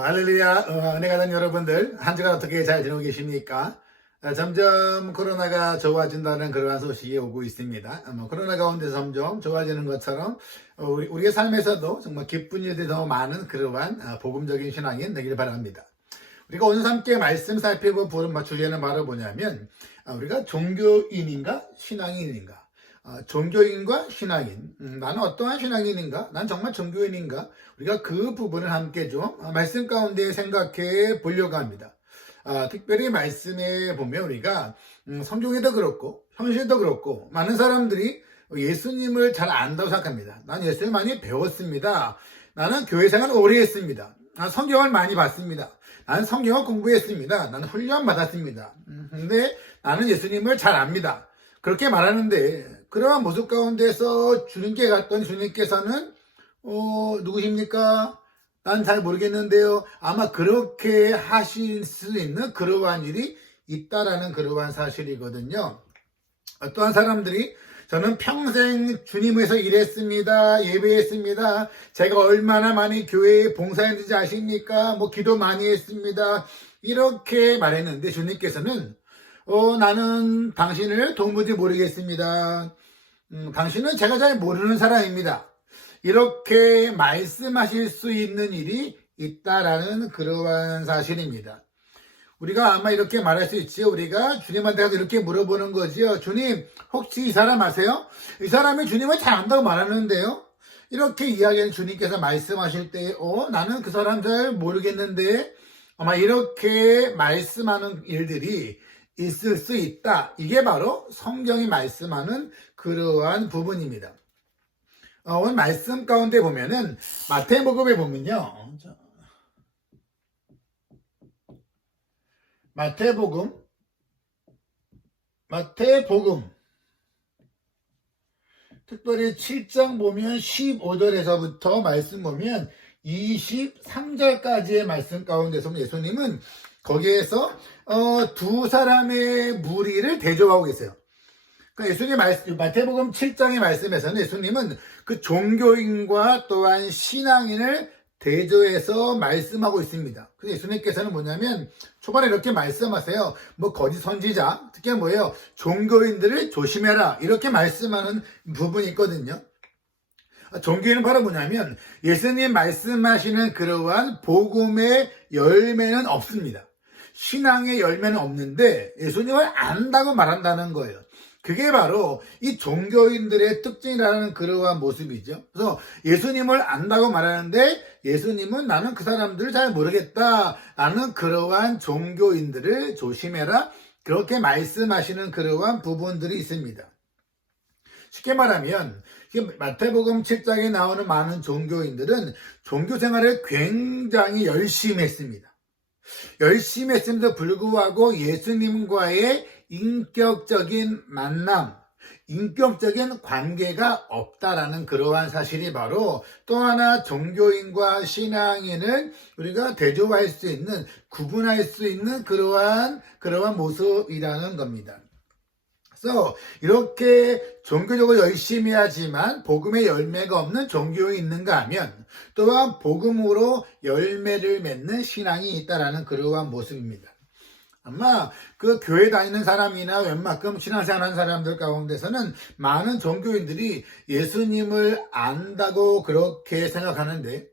할렐루야, 은혜가 된 여러분들, 한 주간 어떻게 잘 지내고 계십니까? 점점 코로나가 좋아진다는 그러한 소식이 오고 있습니다. 코로나 가운데 점점 좋아지는 것처럼 우리의 삶에서도 정말 기쁜 일들이 더 많은 그러한 복음적인 신앙인 되길 바랍니다. 우리가 오늘 함께 말씀 살펴볼 주제는 바로 뭐냐면 우리가 종교인인가 신앙인인가? 종교인과 신앙인, 나는 어떠한 신앙인인가? 난 정말 종교인인가? 우리가 그 부분을 함께 좀 말씀 가운데 생각해 보려고 합니다. 특별히 말씀에 보면 우리가 성경에도 그렇고 현실도 그렇고 많은 사람들이 예수님을 잘 안다고 생각합니다. 난 예수님을 많이 배웠습니다. 나는 교회 생활을 오래 했습니다. 성경을 많이 봤습니다. 나는 성경을 공부했습니다. 나는 훈련 받았습니다. 근데 나는 예수님을 잘 압니다. 그렇게 말하는데 그러한 모습 가운데서 주님께 갔더니 주님께서는 누구십니까? 난 잘 모르겠는데요. 아마 그렇게 하실 수 있는 그러한 일이 있다라는 그러한 사실이거든요. 어떠한 사람들이 저는 평생 주님에서 일했습니다. 예배했습니다. 제가 얼마나 많이 교회에 봉사했는지 아십니까? 기도 많이 했습니다. 이렇게 말했는데 주님께서는 나는 당신을 도무지 모르겠습니다. 당신은 제가 잘 모르는 사람입니다. 이렇게 말씀하실 수 있는 일이 있다라는 그러한 사실입니다. 우리가 아마 이렇게 말할 수 있지요. 우리가 주님한테 가서 이렇게 물어보는 거지요. 주님, 혹시 이 사람 아세요? 이 사람이 주님을 잘 안다고 말하는데요. 이렇게 이야기하는 주님께서 말씀하실 때, 나는 그 사람 잘 모르겠는데, 아마 이렇게 말씀하는 일들이 있을 수 있다. 이게 바로 성경이 말씀하는 그러한 부분입니다. 오늘 말씀 가운데 보면은 마태복음에 보면요. 마태복음 특별히 7장 보면 15절에서부터 말씀 보면 23절까지의 말씀 가운데서 예수님은 거기에서 두 사람의 무리를 대조하고 계세요. 그러니까 예수님 마태복음 7장의 말씀에서는 예수님은 그 종교인과 또한 신앙인을 대조해서 말씀하고 있습니다. 그래서 예수님께서는 뭐냐면 초반에 이렇게 말씀하세요. 거짓 선지자, 특히 뭐예요? 종교인들을 조심해라. 이렇게 말씀하는 부분이 있거든요. 종교인은 바로 뭐냐면 예수님 말씀하시는 그러한 복음의 열매는 없습니다. 신앙의 열매는 없는데 예수님을 안다고 말한다는 거예요. 그게 바로 이 종교인들의 특징이라는 그러한 모습이죠. 그래서 예수님을 안다고 말하는데 예수님은 나는 그 사람들을 잘 모르겠다. 나는 그러한 종교인들을 조심해라. 그렇게 말씀하시는 그러한 부분들이 있습니다. 쉽게 말하면 마태복음 7장에 나오는 많은 종교인들은 종교 생활을 굉장히 열심히 했습니다. 열심히 했음에도 불구하고 예수님과의 인격적인 만남, 인격적인 관계가 없다라는 그러한 사실이 바로 또 하나 종교인과 신앙인을 우리가 대조할 수 있는, 구분할 수 있는 그러한 모습이라는 겁니다. 그래서 이렇게 종교적으로 열심히 하지만 복음의 열매가 없는 종교인이 있는가 하면 또한 복음으로 열매를 맺는 신앙이 있다라는 그러한 모습입니다. 아마 그 교회 다니는 사람이나 웬만큼 신앙생활하는 사람들 가운데서는 많은 종교인들이 예수님을 안다고 그렇게 생각하는데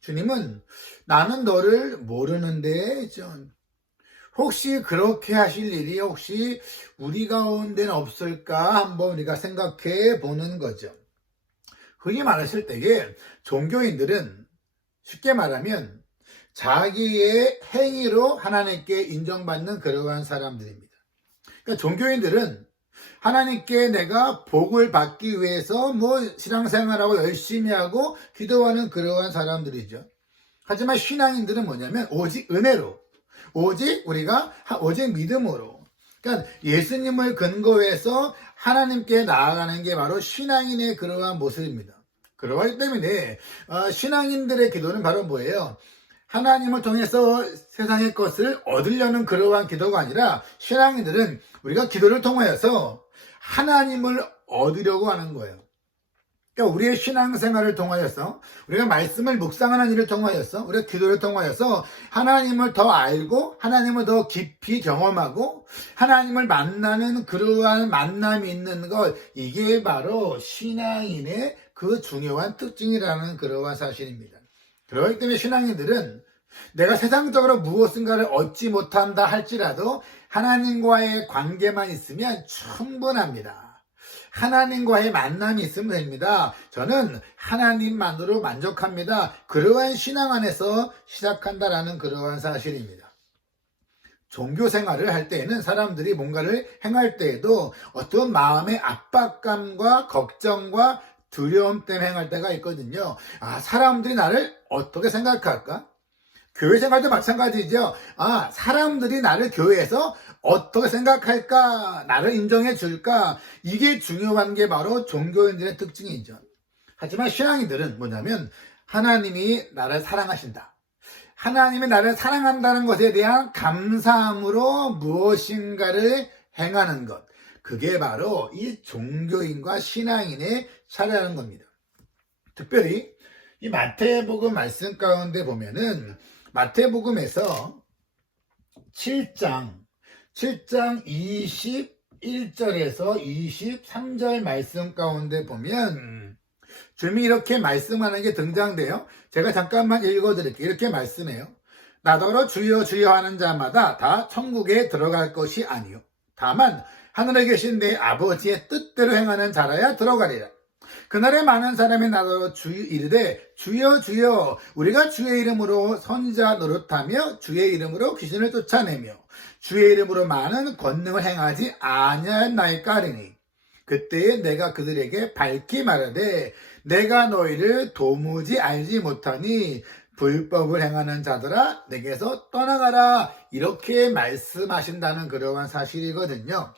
주님은 나는 너를 모르는데 혹시 그렇게 하실 일이 혹시 우리 가운데는 없을까 한번 우리가 생각해 보는 거죠. 흔히 말하실 때에 종교인들은 쉽게 말하면 자기의 행위로 하나님께 인정받는 그러한 사람들입니다. 그러니까 종교인들은 하나님께 내가 복을 받기 위해서 신앙생활하고 열심히 하고 기도하는 그러한 사람들이죠. 하지만 신앙인들은 뭐냐면 오직 은혜로, 오직 믿음으로, 그러니까 예수님을 근거해서 하나님께 나아가는 게 바로 신앙인의 그러한 모습입니다. 그러기 때문에 신앙인들의 기도는 바로 뭐예요? 하나님을 통해서 세상의 것을 얻으려는 그러한 기도가 아니라 신앙인들은 우리가 기도를 통하여서 하나님을 얻으려고 하는 거예요. 그러니까 우리의 신앙생활을 통하여서, 우리가 말씀을 묵상하는 일을 통하여서, 우리가 기도를 통하여서 하나님을 더 알고 하나님을 더 깊이 경험하고 하나님을 만나는 그러한 만남이 있는 것, 이게 바로 신앙인의 그 중요한 특징이라는 그러한 사실입니다. 그렇기 때문에 신앙인들은 내가 세상적으로 무엇인가를 얻지 못한다 할지라도 하나님과의 관계만 있으면 충분합니다. 하나님과의 만남이 있으면 됩니다. 저는 하나님만으로 만족합니다. 그러한 신앙 안에서 시작한다라는 그러한 사실입니다. 종교 생활을 할 때에는 사람들이 뭔가를 행할 때에도 어떤 마음의 압박감과 걱정과 두려움 때문에 행할 때가 있거든요. 사람들이 나를 어떻게 생각할까? 교회 생활도 마찬가지죠. 사람들이 나를 교회에서 어떻게 생각할까? 나를 인정해 줄까? 이게 중요한 게 바로 종교인들의 특징이죠. 하지만 신앙인들은 뭐냐면 하나님이 나를 사랑하신다. 하나님이 나를 사랑한다는 것에 대한 감사함으로 무엇인가를 행하는 것. 그게 바로 이 종교인과 신앙인의 차례라는 겁니다. 특별히 이 마태복음 말씀 가운데 보면은 마태복음에서 7장 21절에서 23절 말씀 가운데 보면 주님이 이렇게 말씀하는 게 등장돼요. 제가 잠깐만 읽어드릴게요. 이렇게 말씀해요. 나더러 주여 주여 하는 자마다 다 천국에 들어갈 것이 아니요 다만 하늘에 계신 내 아버지의 뜻대로 행하는 자라야 들어가리라. 그날에 많은 사람이 나더러 이르되 주여 주여 우리가 주의 이름으로 선지자 노릇하며 주의 이름으로 귀신을 쫓아내며 주의 이름으로 많은 권능을 행하지 아니하였나이까 하리니 그때에 내가 그들에게 밝히 말하되 내가 너희를 도무지 알지 못하니 불법을 행하는 자들아 내게서 떠나가라. 이렇게 말씀하신다는 그러한 사실이거든요.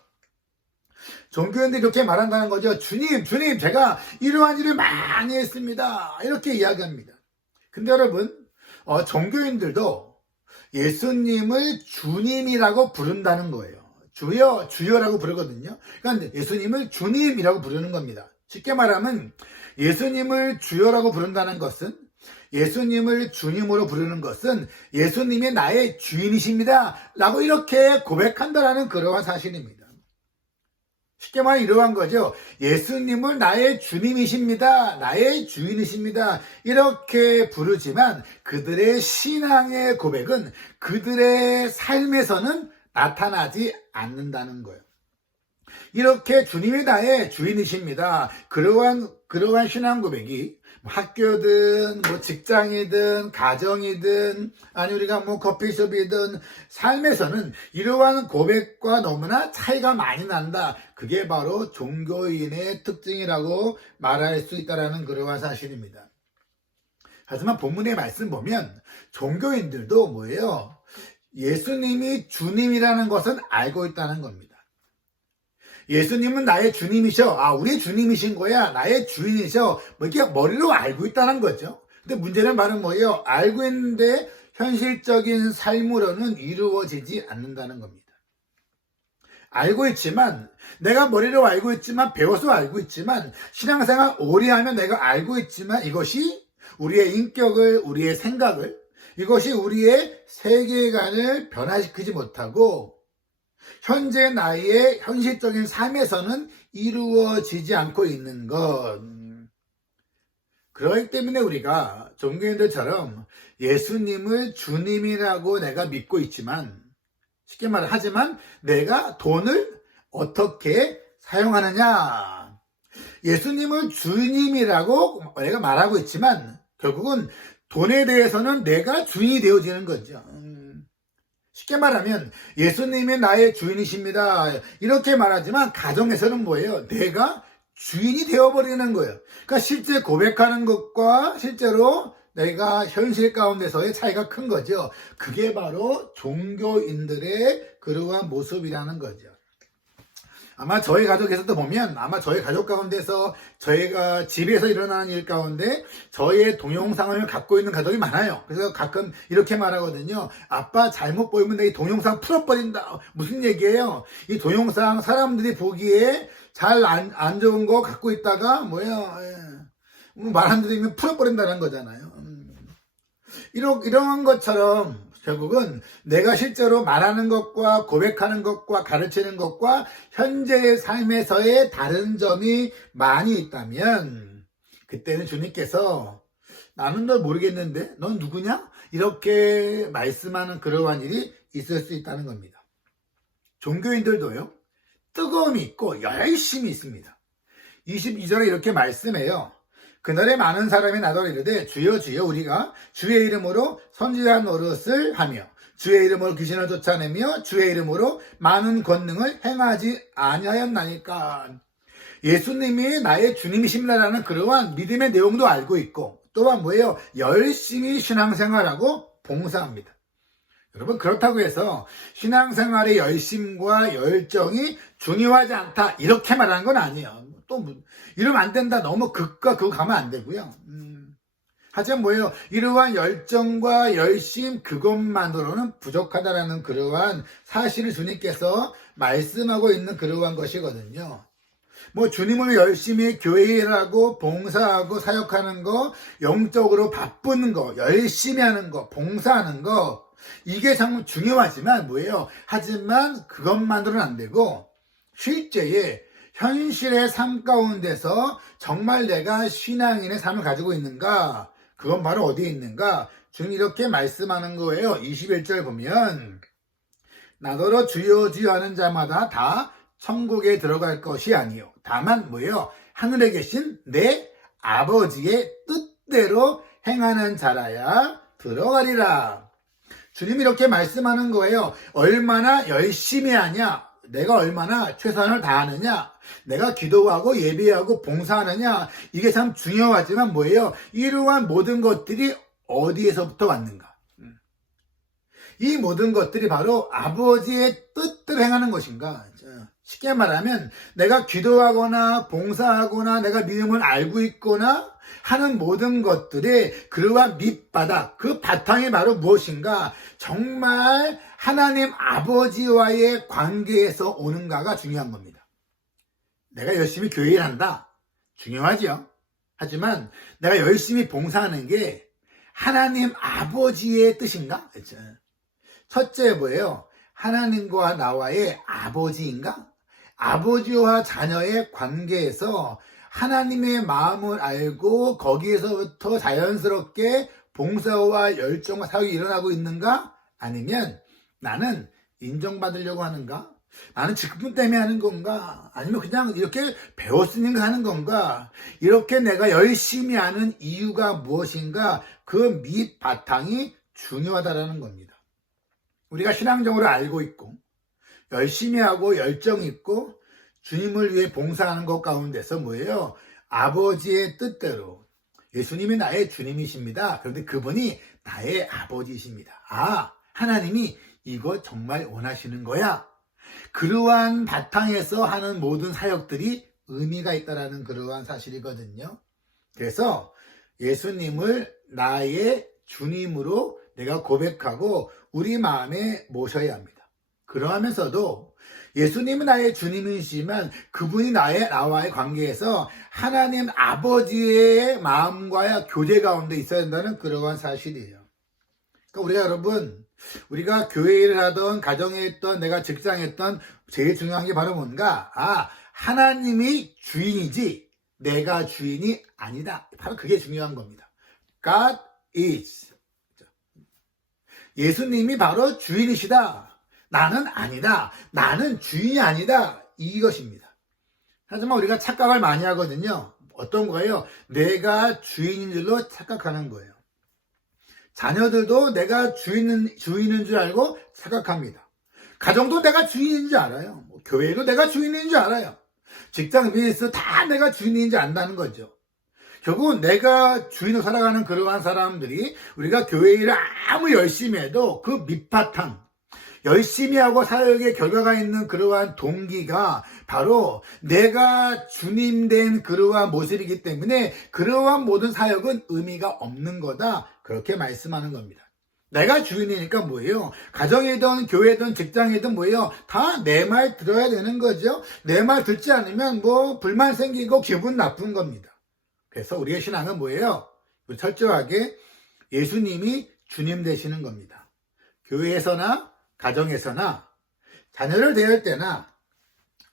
종교인들이 이렇게 말한다는 거죠. 주님 제가 이러한 일을 많이 했습니다. 이렇게 이야기합니다. 근데 여러분 종교인들도 예수님을 주님이라고 부른다는 거예요. 주여 주여라고 부르거든요. 그러니까 예수님을 주님이라고 부르는 겁니다. 쉽게 말하면 예수님을 주여라고 부른다는 것은, 예수님을 주님으로 부르는 것은 예수님이 나의 주인이십니다 라고 이렇게 고백한다는 그러한 사실입니다. 쉽게 말해 이러한 거죠. 예수님을 나의 주님이십니다. 나의 주인이십니다. 이렇게 부르지만 그들의 신앙의 고백은 그들의 삶에서는 나타나지 않는다는 거예요. 이렇게 주님이 나의 주인이십니다. 그러한 신앙 고백이 학교든 직장이든 가정이든 아니 우리가 커피숍이든 삶에서는 이러한 고백과 너무나 차이가 많이 난다. 그게 바로 종교인의 특징이라고 말할 수 있다는 그러한 사실입니다. 하지만 본문의 말씀 보면 종교인들도 뭐예요? 예수님이 주님이라는 것은 알고 있다는 겁니다. 예수님은 나의 주님이셔. 우리 주님이신 거야. 나의 주인이셔. 이렇게 머리로 알고 있다는 거죠. 근데 문제는 바로 뭐예요? 알고 있는데 현실적인 삶으로는 이루어지지 않는다는 겁니다. 알고 있지만, 내가 머리로 알고 있지만, 배워서 알고 있지만, 신앙생활 오래 하면 내가 알고 있지만 이것이 우리의 인격을, 우리의 생각을, 이것이 우리의 세계관을 변화시키지 못하고 현재 나의 현실적인 삶에서는 이루어지지 않고 있는 것. 그렇기 때문에 우리가 종교인들처럼 예수님을 주님이라고 내가 믿고 있지만, 쉽게 말하지만 내가 돈을 어떻게 사용하느냐. 예수님을 주님이라고 내가 말하고 있지만 결국은 돈에 대해서는 내가 주인이 되어지는 거죠. 쉽게 말하면 예수님이 나의 주인이십니다. 이렇게 말하지만 가정에서는 뭐예요? 내가 주인이 되어버리는 거예요. 그러니까 실제 고백하는 것과 실제로 내가 현실 가운데서의 차이가 큰 거죠. 그게 바로 종교인들의 그러한 모습이라는 거죠. 아마 저희 가족에서도 보면 아마 저희 가족 가운데서 저희가 집에서 일어나는 일 가운데 저희의 동영상을 갖고 있는 가족이 많아요. 그래서 가끔 이렇게 말하거든요. 아빠 잘못 보이면 내 이 동영상 풀어버린다. 무슨 얘기예요? 이 동영상 사람들이 보기에 잘 안 좋은 거 갖고 있다가 말 안 들으면 풀어버린다는 거잖아요. 이런 것처럼 결국은 내가 실제로 말하는 것과 고백하는 것과 가르치는 것과 현재의 삶에서의 다른 점이 많이 있다면 그때는 주님께서 나는 널 모르겠는데 넌 누구냐? 이렇게 말씀하는 그러한 일이 있을 수 있다는 겁니다. 종교인들도요, 뜨거움이 있고 열심이 있습니다. 22절에 이렇게 말씀해요. 그날에 많은 사람이 나더러 이르되 주여 주여 우리가 주의 이름으로 선지자한 노릇을 하며 주의 이름으로 귀신을 쫓아내며 주의 이름으로 많은 권능을 행하지 아니하였나니까. 예수님이 나의 주님이십니다라는 그러한 믿음의 내용도 알고 있고 또한 뭐예요? 열심히 신앙생활하고 봉사합니다. 여러분, 그렇다고 해서 신앙생활의 열심과 열정이 중요하지 않다 이렇게 말하는 건 아니에요. 또 이러면 안 된다, 너무 극과 극 가면 안 되고요. 하지만 뭐예요? 이러한 열정과 열심 그것만으로는 부족하다라는 그러한 사실을 주님께서 말씀하고 있는 그러한 것이거든요. 뭐 주님을 열심히 교회 일하고 봉사하고 사역하는 거, 영적으로 바쁘는 거, 열심히 하는 거, 봉사하는 거, 이게 참 중요하지만 뭐예요? 하지만 그것만으로는 안 되고 실제의 현실의 삶 가운데서 정말 내가 신앙인의 삶을 가지고 있는가? 그건 바로 어디에 있는가? 주님 이렇게 말씀하는 거예요. 21절 보면 나더러 주여 주여 하는 자마다 다 천국에 들어갈 것이 아니요 다만 뭐예요? 하늘에 계신 내 아버지의 뜻대로 행하는 자라야 들어가리라. 주님이 이렇게 말씀하는 거예요. 얼마나 열심히 하냐, 내가 얼마나 최선을 다하느냐, 내가 기도하고 예배하고 봉사하느냐, 이게 참 중요하지만 뭐예요? 이러한 모든 것들이 어디에서부터 왔는가? 이 모든 것들이 바로 아버지의 뜻대로 행하는 것인가? 쉽게 말하면 내가 기도하거나 봉사하거나 내가 믿음을 알고 있거나 하는 모든 것들의 그러한 밑바닥, 그 바탕이 바로 무엇인가? 정말 하나님 아버지와의 관계에서 오는가가 중요한 겁니다. 내가 열심히 교회 일한다. 중요하죠. 하지만 내가 열심히 봉사하는 게 하나님 아버지의 뜻인가? 첫째 뭐예요? 하나님과 나와의 아버지인가? 아버지와 자녀의 관계에서 하나님의 마음을 알고 거기에서부터 자연스럽게 봉사와 열정과 사역이 일어나고 있는가? 아니면 나는 인정받으려고 하는가? 나는 직분 때문에 하는 건가? 아니면 그냥 이렇게 배웠으니까 하는 건가? 이렇게 내가 열심히 하는 이유가 무엇인가? 그 밑바탕이 중요하다라는 겁니다. 우리가 신앙적으로 알고 있고 열심히 하고 열정 있고 주님을 위해 봉사하는 것 가운데서 뭐예요? 아버지의 뜻대로 예수님이 나의 주님이십니다. 그런데 그분이 나의 아버지이십니다. 아, 하나님이 이거 정말 원하시는 거야. 그러한 바탕에서 하는 모든 사역들이 의미가 있다는 그러한 사실이거든요. 그래서 예수님을 나의 주님으로 내가 고백하고 우리 마음에 모셔야 합니다. 그러하면서도 예수님은 나의 주님이시지만 그분이 나와의 관계에서 하나님 아버지의 마음과의 교제 가운데 있어야 된다는 그러한 사실이에요. 그러니까 우리가 교회 일을 하던 가정에 있던 내가 직장에 있던 제일 중요한 게 바로 뭔가? 하나님이 주인이지 내가 주인이 아니다. 바로 그게 중요한 겁니다. God is. 예수님이 바로 주인이시다. 나는 아니다. 나는 주인이 아니다. 이것입니다. 하지만 우리가 착각을 많이 하거든요. 어떤 거예요? 내가 주인인 줄로 착각하는 거예요. 자녀들도 내가 주인인 줄 알고 착각합니다. 가정도 내가 주인인 줄 알아요. 교회도 내가 주인인 줄 알아요. 직장 비즈니스 다 내가 주인인 줄 안다는 거죠. 결국은 내가 주인으로 살아가는 그러한 사람들이 우리가 교회 일을 아무 열심히 해도 그 밑바탕, 열심히 하고 사역의 결과가 있는 그러한 동기가 바로 내가 주님 된 그러한 모습이기 때문에 그러한 모든 사역은 의미가 없는 거다. 그렇게 말씀하는 겁니다. 내가 주인이니까 뭐예요? 가정이든 교회든 직장이든 뭐예요? 다 내 말 들어야 되는 거죠. 내 말 듣지 않으면 불만 생기고 기분 나쁜 겁니다. 그래서 우리의 신앙은 뭐예요? 철저하게 예수님이 주님 되시는 겁니다. 교회에서나 가정에서나 자녀를 대할 때나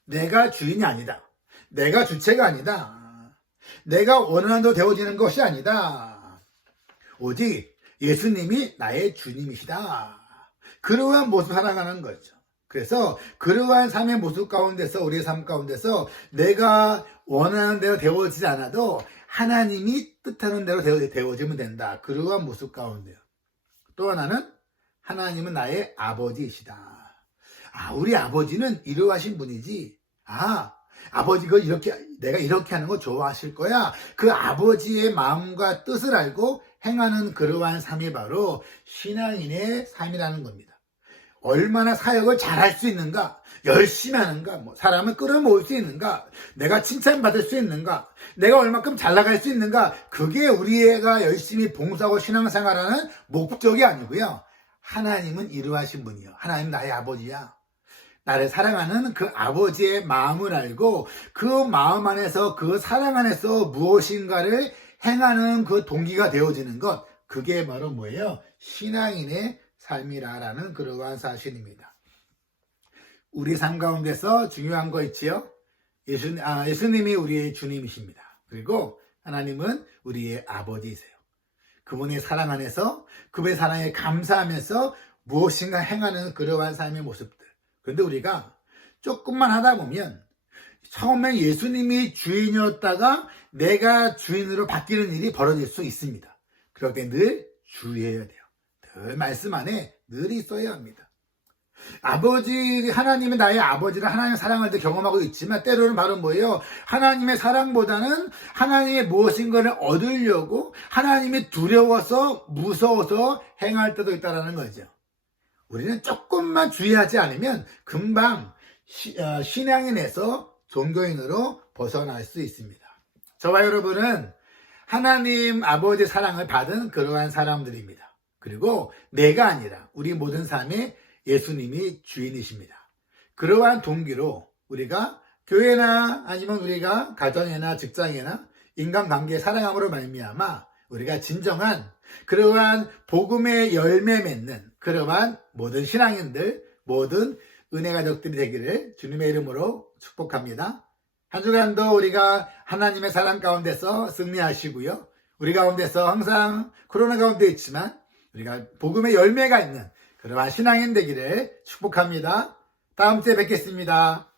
내가 주인이 아니다. 내가 주체가 아니다. 내가 원하는 대로 되어지는 것이 아니다. 오직 예수님이 나의 주님이시다. 그러한 모습을 살아가는 거죠. 그래서 그러한 삶의 모습 가운데서 우리의 삶 가운데서 내가 원하는 대로 되어지지 않아도 하나님이 뜻하는 대로 되어지면 된다. 그러한 모습 가운데요. 또 하나는 하나님은 나의 아버지이시다. 우리 아버지는 이러하신 분이지. 아버지가 내가 이렇게 하는 거 좋아하실 거야. 그 아버지의 마음과 뜻을 알고 행하는 그러한 삶이 바로 신앙인의 삶이라는 겁니다. 얼마나 사역을 잘할 수 있는가, 열심히 하는가, 사람을 끌어모을 수 있는가, 내가 칭찬받을 수 있는가, 내가 얼마큼 잘 나갈 수 있는가, 그게 우리가 열심히 봉사하고 신앙생활하는 목적이 아니고요. 하나님은 이루하신 분이요. 하나님 나의 아버지야. 나를 사랑하는 그 아버지의 마음을 알고 그 마음 안에서 그 사랑 안에서 무엇인가를 행하는 그 동기가 되어지는 것, 그게 바로 뭐예요? 신앙인의 삶이라는 그러한 사실입니다. 우리 삶 가운데서 중요한 거 있지요? 예수님이 우리의 주님이십니다. 그리고 하나님은 우리의 아버지이세요. 그분의 사랑 안에서 그분의 사랑에 감사하면서 무엇인가 행하는 그러한 삶의 모습들. 그런데 우리가 조금만 하다 보면 처음엔 예수님이 주인이었다가 내가 주인으로 바뀌는 일이 벌어질 수 있습니다. 그럴 때 늘 주의해야 돼요. 늘 말씀 안에 늘 있어야 합니다. 하나님은 나의 아버지라 하나님의 사랑을 경험하고 있지만 때로는 바로 뭐예요? 하나님의 사랑보다는 하나님의 무엇인가를 얻으려고 하나님이 두려워서 무서워서 행할 때도 있다는 거죠. 우리는 조금만 주의하지 않으면 금방 신앙인에서 종교인으로 벗어날 수 있습니다. 저와 여러분은 하나님 아버지의 사랑을 받은 그러한 사람들입니다. 그리고 내가 아니라 우리 모든 삶에 예수님이 주인이십니다. 그러한 동기로 우리가 교회나 아니면 우리가 가정이나 직장이나 인간관계의 사랑함으로 말미암아 우리가 진정한 그러한 복음의 열매 맺는 그러한 모든 신앙인들, 모든 은혜 가족들이 되기를 주님의 이름으로 축복합니다. 한 주간도 우리가 하나님의 사랑 가운데서 승리하시고요. 우리 가운데서 항상 코로나 가운데 있지만 우리가 복음의 열매가 있는 그러한 신앙인 되기를 축복합니다. 다음 주에 뵙겠습니다.